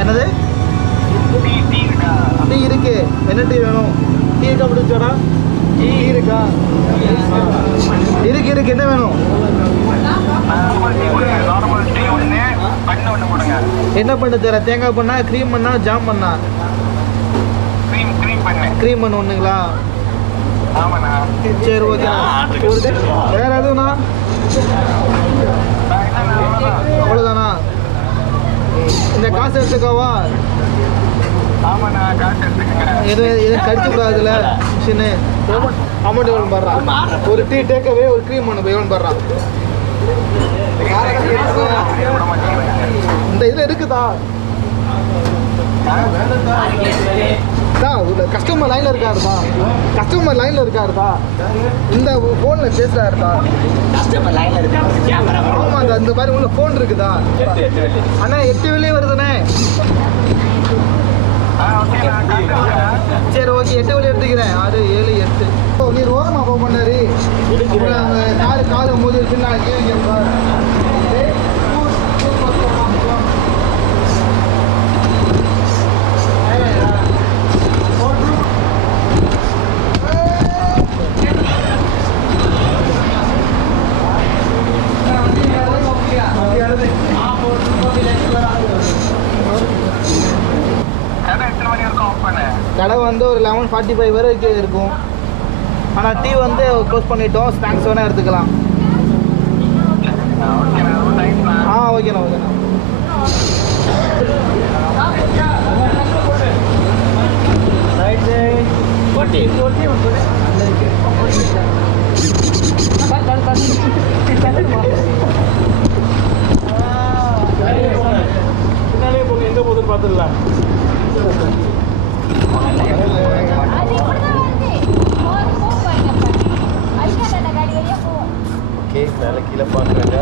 என்னது டீ இருக்கு. என்ன டீ வேணும்? டீ இருக்கா முடிச்சோடா? டீ இருக்கா? இருக்கு இருக்கு. என்ன வேணும்? என்ன பண்ண தர? தேங்காய் பண்ணா, க்ரீம் பண்ணா, ஜாம் பண்ணா? க்ரீம் பண்ண ஒண்ணுங்களா? சரி ஓகே. வேற எதுவும்ண்ணா? அவ்வளோதானா? இந்த காசு எடுத்துக்கோவா? எதுவும் கடிச்சு கூடாதுல மிஷினு. அமௌண்ட் எவ்வளோ படுறான்? ஒரு டீ டேக்கவே ஒரு க்ரீம் ஒன்று எவ்வளோ படுறான்? இந்த இதில் இருக்குதா? கஸ்டமர் லைனில் இருக்காருதா? கஸ்டமர் லைனில் இருக்காருதா? இந்த ஃபோனில் பேசுகிறாருதா? கஸ்டமர் லைன்ல இருக்கு. ஆமாம், அந்த மாதிரி உள்ள ஃபோன் இருக்குதா? அண்ணா 8 வெளியே வருதுண்ணே. சரி ஓகே, 8 வெளியே எடுத்துக்கிறேன். 6, 7, 8. நீ ரோகமா போக பண்ணாரு காலு மோதி பின்னாடி கடை வந்து ஒரு 11:45 வரைக்கும் இருக்கும். ஆனால் டீ வந்து க்ளோஸ் பண்ணிட்டோம். ஸ்நாக்ஸ் வேணால் எடுத்துக்கலாம். ஓகேண்ணா ஓகேண்ணா. எங்கே போகுதுன்னு பார்த்துடலாம். ஓகே, மேலே கீழே பார்க்குறாங்க.